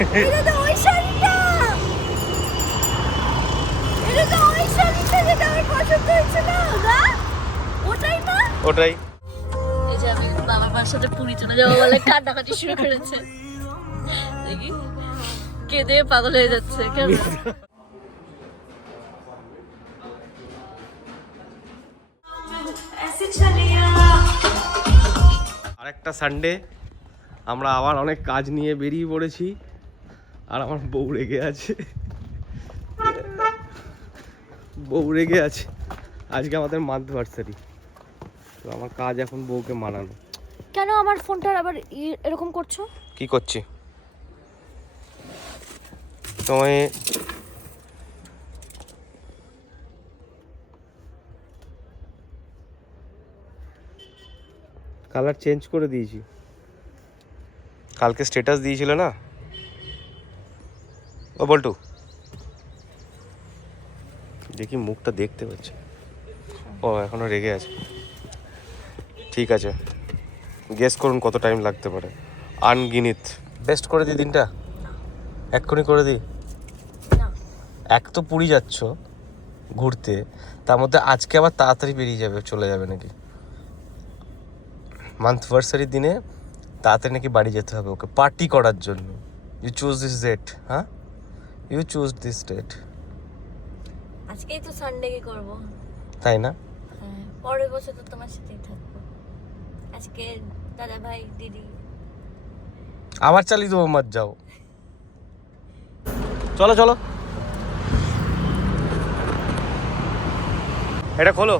এটা তো ওই শাড়িটা, এটা তো ওই শাড়িটা যেটা আমার পছন্দ হয়েছিল না, ওটাই না? ওটাই। এই যে আমি বাবার বাসাতে পুরী চলে যাবো বলে কান্নাকাটি শুরু করেছে, দেখি কেঁদে পাগল হয়ে যাচ্ছে কেন। আরেকটা সানডে, আমরা আবার অনেক কাজ নিয়ে বেরিয়ে পড়েছি, আর আমার বউ রেগে আছে, বউ রেগে আছে। আজকে আমাদের মান্থভার্সারি, তো আমার কাজ এখন বউকে মানানো। কেন আমার ফোনটার আবার এরকম করছো? কি করছি তোমায়? কালার চেঞ্জ করে দিয়েছি, কালকে স্ট্যাটাস দিয়েছিল না। ও বল্টু, দেখি মুখটা দেখতে পাচ্ছি। ও এখনো রেগে আছে। ঠিক আছে, গেস করুন কত টাইম লাগতে পারে। আনগিনিত। বেস্ট করে দিই দিনটা, এক্ষুনি করে দিই। এক তো পুরী যাচ্ছ ঘুরতে, তার মধ্যে আজকে আবার তাড়াতাড়ি বেরিয়ে যাবে, চলে যাবে নাকি মান্থভার্সারির দিনে, তাড়াতাড়ি নাকি বাড়ি যেতে হবে ওকে পার্টি করার জন্য। ইউ চুজ দিস ডেট, হ্যাঁ ইউ চুজ দিস ডেট। আজকেই তো সানডে কি করব? তাই না? হ্যাঁ, পরের বছর তো তোমার সাথেই থাকবো। আজকে দাদা ভাই দিদি আবার চালিয়ে দেবো, মত যাও। চলো চলো, এটা খোলো।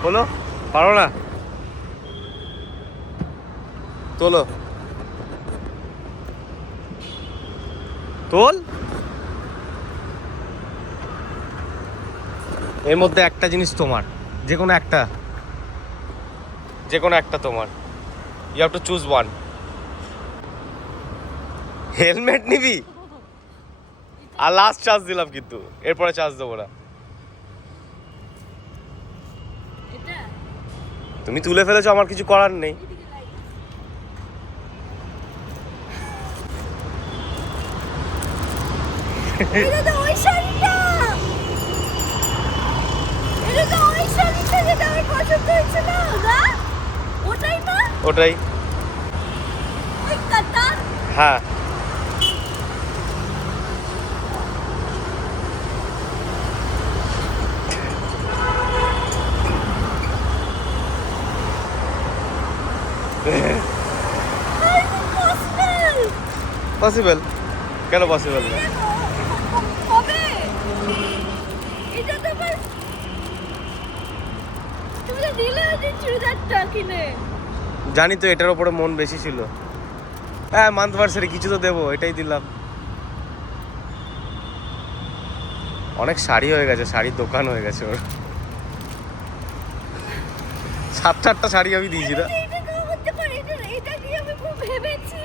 খোলো, পারো না? তোলো, তোল। এর মধ্যে একটা জিনিস তোমার, যে কোনো একটা, যে কোনো একটা তোমার। You have to choose one. Helmet নিবি? আর লাস্ট চার্জ দিলাম, কিন্তু এরপরে চার্জ দেবো না। এটা তুমি তুলে ফেলেছো, আমার কিছু করার নেই। এটা তো ওই শাড়িটা, এটা তো ওই শাড়িটা যেটা আমার পছন্দ হয়েছিল না, ওটাই না? ওটাই। ওই কাটা। হ্যাঁ, পসিবল। কেন পসিবল না? কবে? এটা তো বাস তুমি তো দিলে ওই চুড়িদারটা কিনে। জানি তো এটার উপরে মন বেশি ছিল। হ্যাঁ, মান্থভার্সারি কিছু তো দেবো, এটাই দিলাম। অনেক শাড়ি হয়ে গেছে, শাড়ির দোকান হয়ে গেছে ওর। 7-8টা শাড়ি আমি দিয়েছি না। এটা তো হতে পারে, এটা কি আমি খুব ভেবেছি।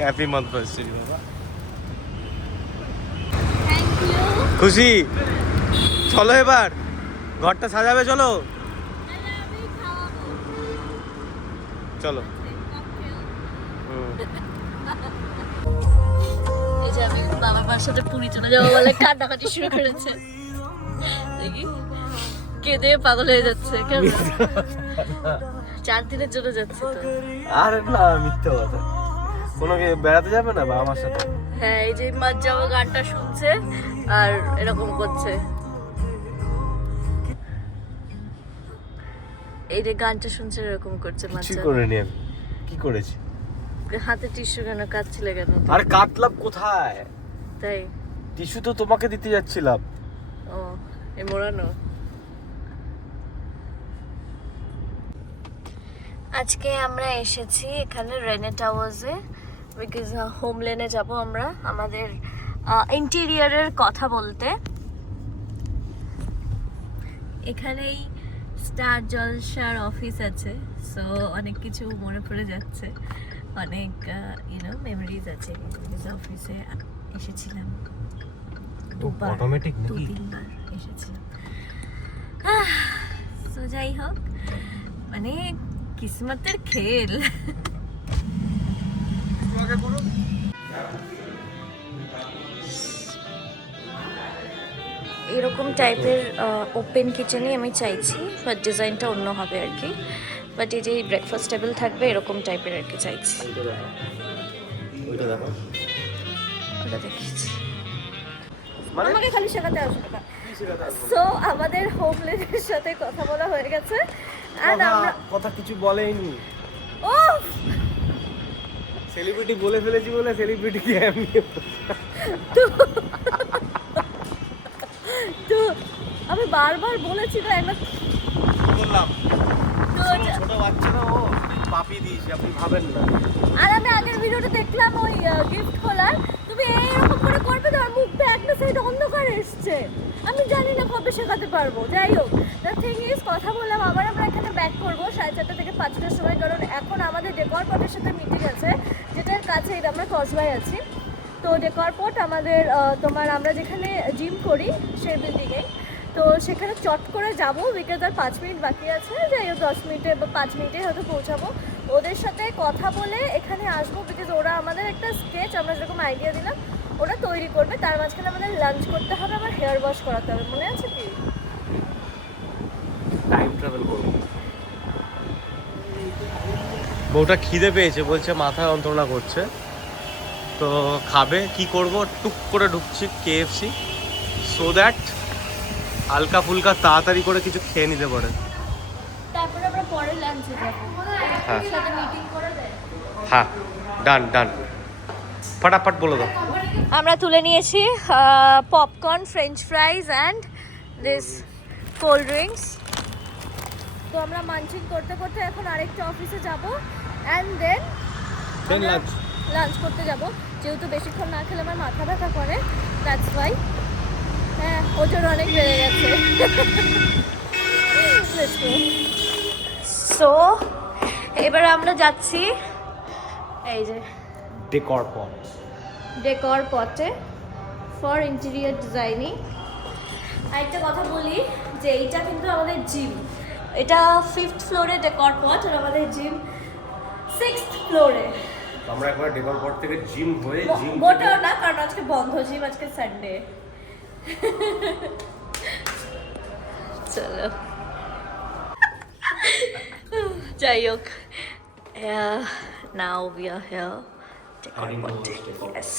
হ্যাপি মান্থভার্সারি বাবা। Thank you. খুশি? চলো এবার ঘরটা সাজাবে, চলো আমি খাওয়াবো। চলো। এই যে আমি বাবার বাসাতে পুরী চলে যাবো বলে কান্নাকাটি শুরু করেছে, দেখি কেঁদে পাগল হয়ে যাচ্ছে কেন। 4 দিনের জন্য যাচ্ছে তো। আরে না, মিথ্যে কথা। কোনো বেড়াতে যাবে না বা আমার সাথে? হ্যাঁ, এই যে মাঝ যাবো গানটা শুনছে আর এরকম করছে। এই যে গানটা শুনছে এরকম করছে মাঝ কিছু যাবো। করে নি আমি, কি করেছি? হাতে টিস্যু কেন, কাঁদছিলে কেন? আরে কাটলাম কোথায়? তাই? টিস্যু তো তোমাকে দিতে যাচ্ছিলাম। ও, এ মোড়ানো। আজকে আমরা এসেছি এখানে রেনে টাওয়ার্সে, বিকজ হোমল্যান্ডে যাব আমরা আমাদের ইন্টেরিয়রের কথা বলতে। এখানেই স্টার জলসার অফিস আছে, সো অনেক কিছু মনে পড়ে যাচ্ছে, অনেক মেমোরিজ আছে। অফিসে এসেছিলাম অটোমেটিক নাকি? 2-3 বার এসেছিলাম। তো যাই হোক, মানে কিসমতের খেল। এরকম টাইপের ওপেন কিচেনই আমি চাইছি, বাট ডিজাইনটা অন্য হবে আর কি। বাট এই যে ব্রেকফাস্ট টেবিল থাকবে এরকম টাইপের আর কি চাইছি। ওইটা দেখো, ওটা দেখিয়েছি। মানে আমাকে খালি শেখাতে আসবে না। সো আমাদের হোম লেডির সাথে কথা বলা হয়ে গেছে। আর আমরা কথা কিছু বলেইনি। ও সেলিব্রিটি বলে ফেলেছি বলে সেলিব্রিটি কি এমনি তো আমি বারবার বলেছি তো একবার বললাম তো ছোট বাচ্চা না ও, পাপি দিয়েছি আপনি ভাবেন না। আর আমি আগের ভিডিওটা দেখলাম ওই গিফট খোলার, তুমি এইরকম করে করবে তো, আর মুখটা একটা সাইড অন্ধকার এসছে। আমি জানি না কবে শেখাতে পারবো। যাই হোক, দ্য থিং ইজ, কথা বললাম আবার আমরা এখানে ব্যাক করবো 4:30 থেকে 5টার সময়, কারণ এখন আমাদের ডেকর পটের সাথে মিটিং আছে, যেটার কাছে আমরা কসবাই আছি। তো ডেকর পট আমাদের তোমার আমরা যেখানে জিম করি সেই বিল্ডিংয়ে, তো সেখানে চট করে যাবো, বিকজ আর 5 মিনিট বাকি আছে। যাই হোক 10 মিনিটে বা 5 মিনিটে হয়তো পৌঁছাবো। ওদের সাথে কথা বলে এখানে আসবো, বিকজ ওরা আমাদের একটা স্কেচ আমরা যেরকম আইডিয়া দিলাম ওরা তৈরি করবে। তার মাঝখানে আমাদের লাঞ্চ করতে হবে, আবার হেয়ার ওয়াশ করাতে হবে, মনে আছে কি? টাইম ট্রাভেল করব। বউটা খিদে পেয়েছে, বলছে মাথা যন্ত্রণা করছে, তো খাবে কি করব, টুক করে ঢুকছি কেএফসি, সো দ্যাট হালকা ফুলকা তাড়াতাড়ি করে কিছু খেয়ে নিতে পারে। তারপরে আমরা পরে লাঞ্চে যাবো। হ্যাঁ সাথে মিটিং করে দেয়। হ্যাঁ, ডান ডান, ফটাফট বলে দাও। আমরা তুলে নিয়েছি popcorn, French ফ্রাইজ and this cold drinks. তো আমরা মাঞ্চিং করতে করতে এখন আরেকটা অফিসে যাব, অ্যান্ড দেন লাঞ্চ লাঞ্চ করতে যাব। যেহেতু বেশিক্ষণ না খেলে আমার মাথা ব্যথা করে, দ্যাটস ওয়াই। হ্যাঁ, ওজন অনেক বেড়ে গেছে। সো এবার আমরা যাচ্ছি এই যে ডেকর পট, ডেকর পটে ফর ইন্টেরিয়র ডিজাইনিং। আরেকটা কথা বলি যে এইটা কিন্তু আমাদের জিম, এটা 5th ফ্লোরে ডেকর পট, আর আমাদের জিম 6th ফ্লোরে। আমরা একবার ডেকর পট থেকে জিম হয়ে জিম মোটেও না, কারণ আজকে বন্ধ জিম, আজকে সানডে। চলো যাই হোক, now we are here decor পটে। Yes.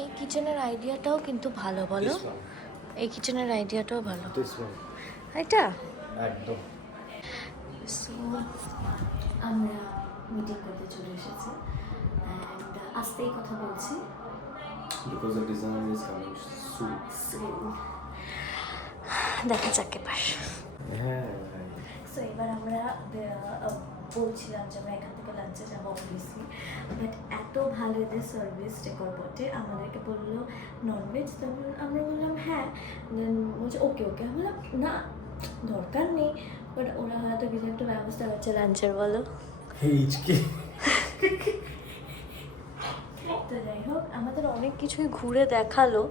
এই কিচেনের আইডিয়াটাও কিন্তু ভালো, বলো? এই কিচেনের আইডিয়াটাও ভালো, এটা একদম। সো আমরা মিটিং করতে চলে এসেছি, অ্যান্ড আস্তেই কথা বলছি, because the design is coming soon. দেখা যাক এবার। হ্যাঁ, সো এবার আমরা বলছিলাম যে আমরা এখান থেকে লাঞ্চে যাবো অবভিয়াসলি, বাট এত ভালো এদের সার্ভিস ডেকর পটে, আমাদেরকে বললো ননভেজ, তো আমরা বললাম হ্যাঁ, বলছে ওকে ওকে, আমি বললাম না দরকার নেই, বাট ওরা হয়তো কিছু একটা ব্যবস্থা করছে লাঞ্চের, বলো। তো যাই হোক, আমাদের অনেক কিছুই ঘুরে দেখালো।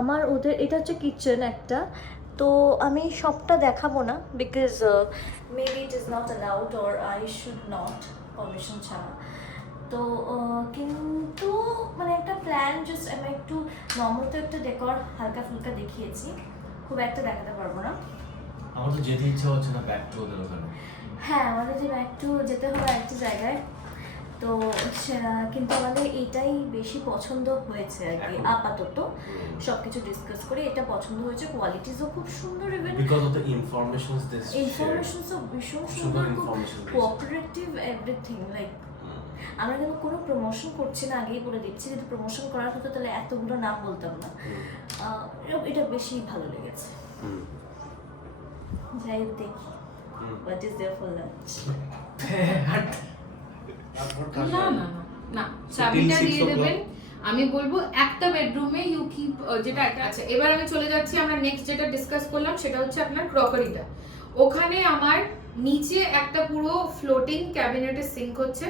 আমার ওদের এটা হচ্ছে কিচেন একটা, তো আমি সবটা দেখাবো না, because maybe it is not allowed or I should not, permission ছাড়া। তো কিন্তু মানে একটা প্ল্যান, জাস্ট আমি একটু নর্মাল তো একটা ডেকর হালকা ফুলকা দেখিয়েছি, খুব একটা দেখাতে পারবো না। আমার তো যেতে ইচ্ছা হচ্ছে না ব্যাক টু ওদের ওখানে। হ্যাঁ, আমাদের যে ব্যাক টু যেতে হবে আরেকটি জায়গায়, তো কিন্তু আমাদের এটাই বেশি পছন্দ হয়েছে আর কি আপাতত। সব কিছু ডিসকাস করে এটা পছন্দ হয়েছে, কোয়ালিটিসও খুব সুন্দর, even because of the informations this ইনফরমেশনসও ভীষণ সুন্দর, খুব কোঅপারেটিভ, এভরিথিং। লাইক আমরা কিন্তু কোনো প্রমোশন করছি না, আগেই বলে দিচ্ছি, যদি প্রমোশন করার হতো তাহলে এতগুলো নাম বলতাম না। এটা বেশি ভালো লেগেছে। যাই হোক, দেখি what is there for lunch. না না না, চাবিটা দিয়ে দেবেন। আমি বলবো একটা বেডরুমে ইউ কিপ, যেটা একটা আছে। এবার আমি চলে যাচ্ছি, আমরা নেক্সট যেটা ডিসকাস করলাম সেটা হচ্ছে আপনার ক্রকারিটা। ওখানে আমার নিচে একটা পুরো ফ্লোটিং ক্যাবিনেটের সিঙ্ক হচ্ছে,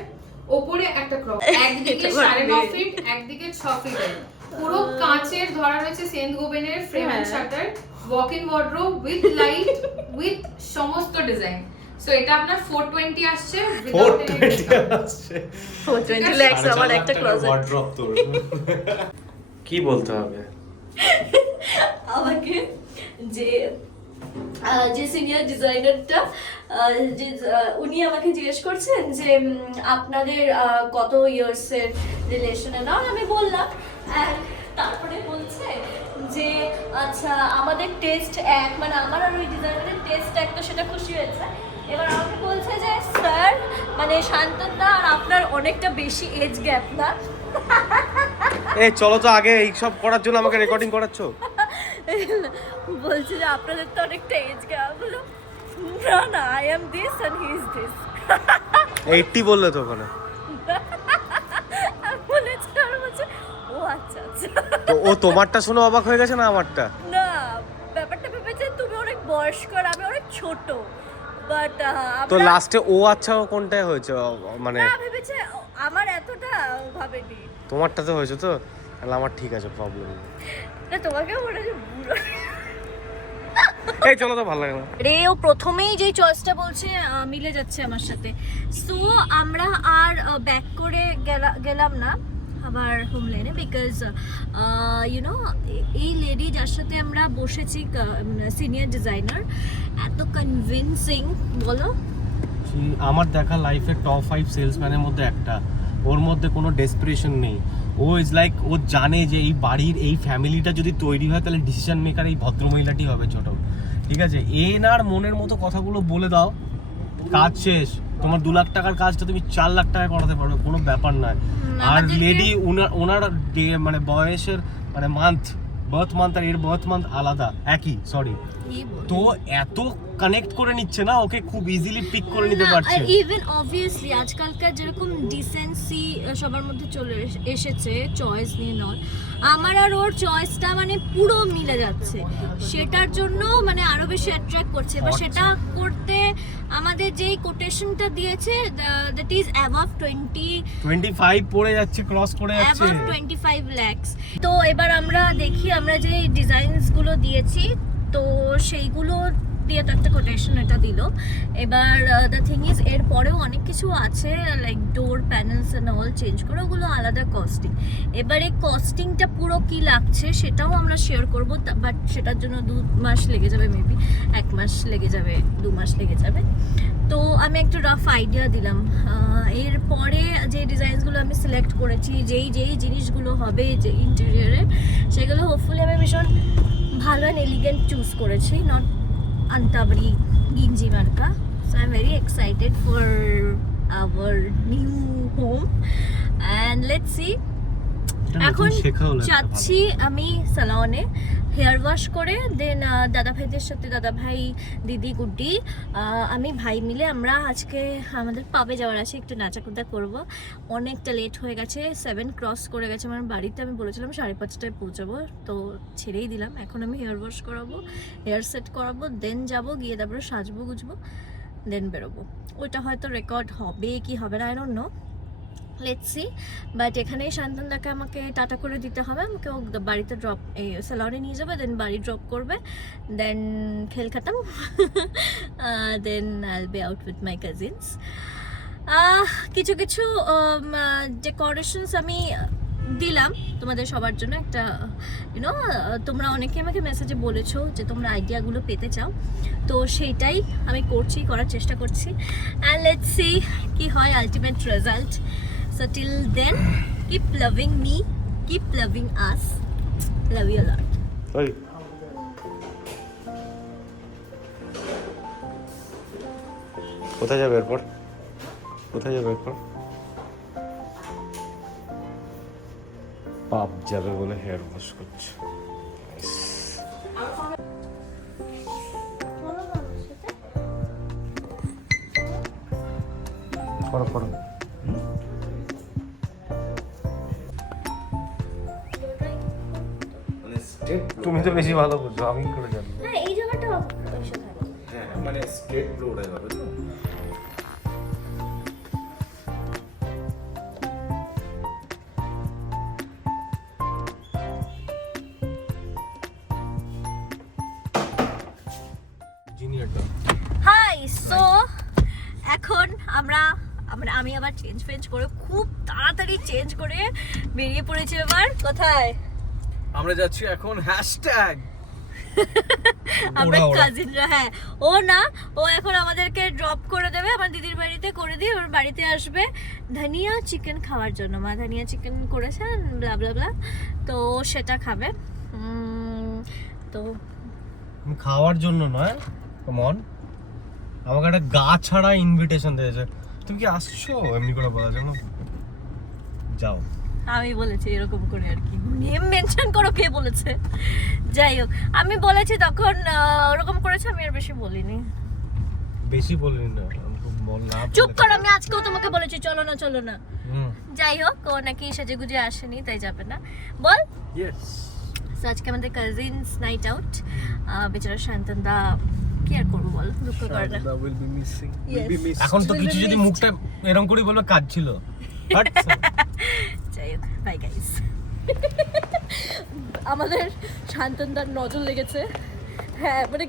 ওপরে একটা একটা ক্রপ, একদিকে 9.5 ফিট, একদিকে 6 ফিটের, পুরো কাঁচের ধরা রয়েছে সেন্ট গোবেনের frame and shutter, walk in wardrobe with light with সমস্ত ডিজাইন। সো এটা আপনার 420 আসছে, without any discount। 420 lakhs আমার একটা ক্লোজেট। ওয়ার্ড্রপ তোর। কি বলতে হবে? আমাকে যে যে সিনিয়র ডিজাইনারটা উনি আমাকে জিজ্ঞেস করছেন যে আপনাদের কত ইয়ার্সের রিলেশনে না, আমি বললাম and তারপরে বলছে যে আচ্ছা আমাদের টেস্ট এক, মানে আমার আর ওই ডিজাইনারের টেস্ট এক, তো সেটা খুশি হয়েছে। এবার আমাকে বলছে যে স্যার মানে শান্তদা আর আপনার অনেকটা বেশি এজ গ্যাপ না? এই চলো তো আগে এই সব করার জন্য আমাকে রেকর্ডিং করাচ্ছো? বলছে যে আপনাদের তো অনেকটা এজ গ্যাপ। বলো না না, I am this and he is this. 80 বললে তো ওখানে। বলেছে আর বলছে ও আচ্ছা আচ্ছা। তো ও তোমারটা শুনে অবাক হয়ে গেছে না আমারটা? না, ব্যাপারটা ভেবেছে তুমি অনেক বয়স্ক আর আমি অনেক ছোট, বাট তো লাস্টে ও আচ্ছা ও কোনটায় হয়েছে মানে? না, ভেবেছে আমার এতটা ভাবেনি। তোমারটাতে হয়েছে তো, তাহলে আমার ঠিক আছে, প্রবলেম নেই। না তোমাকেও মনে হয় বুড়ো। এই চলো তো, ভালো লাগে না রে, ও প্রথমেই যেই চয়েসটা বলছে মিলে যাচ্ছে আমার সাথে। সো আমরা আর ব্যাক করে গেলাম না আবার হোম লেনে, বিকজ ইউনো এই লেডি যার সাথে আমরা বসেছি সিনিয়র ডিজাইনার, এত কনভিনসিং বলো। আমার দেখা লাইফের টপ 5 সেলসম্যানের মধ্যে একটা। ওর মধ্যে কোনো ডেসপিরেশন নেই। ও ইজ লাইক, ও জানে যে এই বাড়ির এই ফ্যামিলিটা যদি তৈরি হয় তাহলে ডিসিশন মেকার এই ভদ্রমহিলাটি হবে ছোট, ঠিক আছে? এনার মনের মতো কথাগুলো বলে দাও, কাজ শেষ। তোমার 2 লাখ টাকার কাজটা তুমি 4 লাখ টাকা করাতে পারো, কোনো ব্যাপার নয়। আর লেডি ওনার মানে বয়সের মানে বার্থ মান্থ আর এর বার্থ মান্থ আলাদা, একই, সরি। তো এত কানেক্ট করে নিচ্ছে না, ওকে খুব ইজিলি পিক করে নিতে পারছে। ইভেন অবভিয়াসলি আজকালকার যেরকম ডিসেন্সি সবার মধ্যে চলে এসেছে চয়েস নিয়ে নয়, আমার আর ওর চয়েসটা মানে পুরো মিলে যাচ্ছে, সেটার জন্য মানে আরো বেশি অ্যাট্রাক্ট করছে। এবার সেটা করতে আমাদের যেই কোটেশনটা দিয়েছে দ্যাট ইজ অ্যাবভ 25 পড়ে যাচ্ছে, ক্রস করে যাচ্ছে, অ্যাবভ 25 lakhs। তো এবার আমরা দেখি, আমরা যে ডিজাইনসগুলো দিয়েছি তো সেইগুলো দিয়ে তো একটা কোটেশন এটা দিল। এবার দ্য থিং ইজ এর পরেও অনেক কিছু আছে, like door panels and all change করে, ওগুলো আলাদা কস্টিং। এবার এই কস্টিংটা পুরো কি লাগছে সেটাও আমরা শেয়ার করব, বাট সেটার জন্য 2 মাস লেগে যাবে, মেবি 1 মাস লেগে যাবে, 2 মাস লেগে যাবে। তো আমি একটু রাফ আইডিয়া দিলাম। এর পরে যে ডিজাইনসগুলো আমি সিলেক্ট করেছি, যেই জিনিসগুলো হবে যে ইন্টেরিয়রে, সেগুলো হোপফুলি আমি ভীষণ ভালো অ্যান্ড এলিগেন্ট চুজ করেছি, নট আন্তাবড়ি গিঞ্জি মার্কা। So I am very excited for our new home and let's see. এখন যাচ্ছি আমি সালনে হেয়ার ওয়াশ করে, দেন দাদা ভাইদের সাথে, দাদা ভাই, দিদি, গুড্ডি, আমি ভাই মিলে আমরা আজকে আমাদের পাবে যাওয়ার আছে, একটু নাচাকুদা করবো। অনেকটা লেট হয়ে গেছে, 7 ক্রস করে গেছে আমার বাড়িতে। আমি বলেছিলাম 5:30টায় পৌঁছাবো, তো ছেড়েই দিলাম। এখন আমি হেয়ার ওয়াশ করাবো, হেয়ার সেট করাবো, দেন যাবো, গিয়ে তারপরে সাজবো গুজবো, দেন বেরোবো। ওইটা হয়তো রেকর্ড হবে কি হবে না, I don't know, let's see. But এখানেই শান্তনদাকে আমাকে টাটা করে দিতে হবে, আমাকে ও বাড়িতে ড্রপ, এই স্যালনে নিয়ে যাবে, দেন বাড়ি ড্রপ করবে, দেন খেল খাতাম, then I will be out with my cousins. কিছু ডেকোরেশনস আমি দিলাম তোমাদের সবার জন্য, একটা ইউনো তোমরা অনেকে আমাকে মেসেজে বলেছো যে তোমরা আইডিয়াগুলো পেতে চাও, তো সেইটাই আমি করার চেষ্টা করছি। অ্যান্ড লেটস সি কি হয় ultimate result. So till then, keep loving me, keep loving us. Love you a lot. ওই কোথায় যাবে এরপর? পাপ যাবে বলে হেয়ার ওয়াশ করছে। করো তুমি তো বেশি ভালো বুঝছো, আমি কি করে জানি? না, এই জায়গাটা পয়সা থাকে। হ্যাঁ মানে স্ট্রেট ব্লো ওটাই হবে তো। আমি আবার চেঞ্জ করে খুব তাড়াতাড়ি চেঞ্জ করে বেরিয়ে পড়েছি। এবার কোথায় আমরা যাচ্ছি এখন হ্যাশট্যাগ আমরা কাজিনরা। হ্যাঁ, ও এখন আমাদেরকে ড্রপ করে দেবে আমার দিদির বাড়িতে, করে দিয়ে ওর বাড়িতে আসবে ধনিয়া চিকেন খাওয়ার জন্য। মা ধনিয়া চিকেন করেছেন ব্লা ব্লা ব্লা, তো ও সেটা খাবে। তো খাওয়ার জন্য নয়, কমন আমাকে একটা গা ছাড়া ইনভিটেশন দিয়েছে। তুমি কি আসছো এমনি করে বলার জন্য? যাও। আমি বলেছি এরকম করে আর কি, নেম মেনশন করো কে বলেছে। যাই হোক, আমি বলেছি তখন ওরকম করেছে, আমি আর বেশি বলিনি। বেশি বলিনি না, আমাকে বল না। চুপ কর, আমি আজকেও তোমাকে বলেছি চলো না। যাই হোক, ও নাকি সেজে গুজে আসেনি তাই যাবে না। বল। ইয়েস, তো আজকে আমাদের কাজিনস নাইট আউট। বেচারা শান্তনদা কি আর করবো বল, দুঃখ করে না। উইল বি মিসিং, এখন তো কিছু যদি মুখটা এরকম করে বলবে কাজ ছিল। যাই হোক, বাই গাইস। আমাদের শান্তনদার নজর লেগেছে। হ্যাঁ, মানে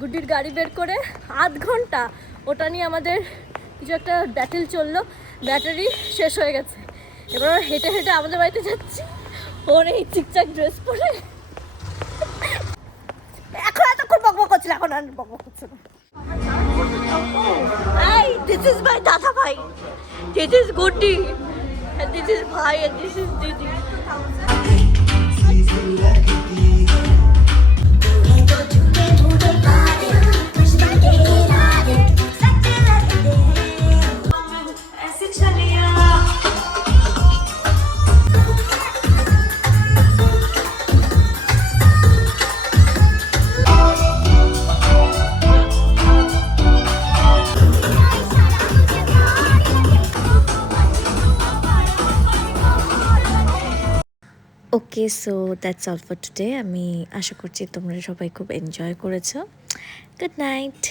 গুড্ডির গাড়ি বের করে আধ ঘন্টা ওটা নিয়ে আমাদের কিছু একটা ব্যাটেল চললো। ব্যাটারি শেষ হয়ে গেছে। এবার হেঁটে আমাদের বাড়িতে যাচ্ছি, ওর এই চিকচাক ড্রেস পরে। এখন এতক্ষণ বকবক করছিল, এখন আর বকবক করছে না। Hey, this is my Dada Bhai. This is Goody. And this is Bhai and this is Didi. Okay, so that's all for today. আমি আশা করছি তোমরা সবাই খুব এনজয় করেছো। Good night.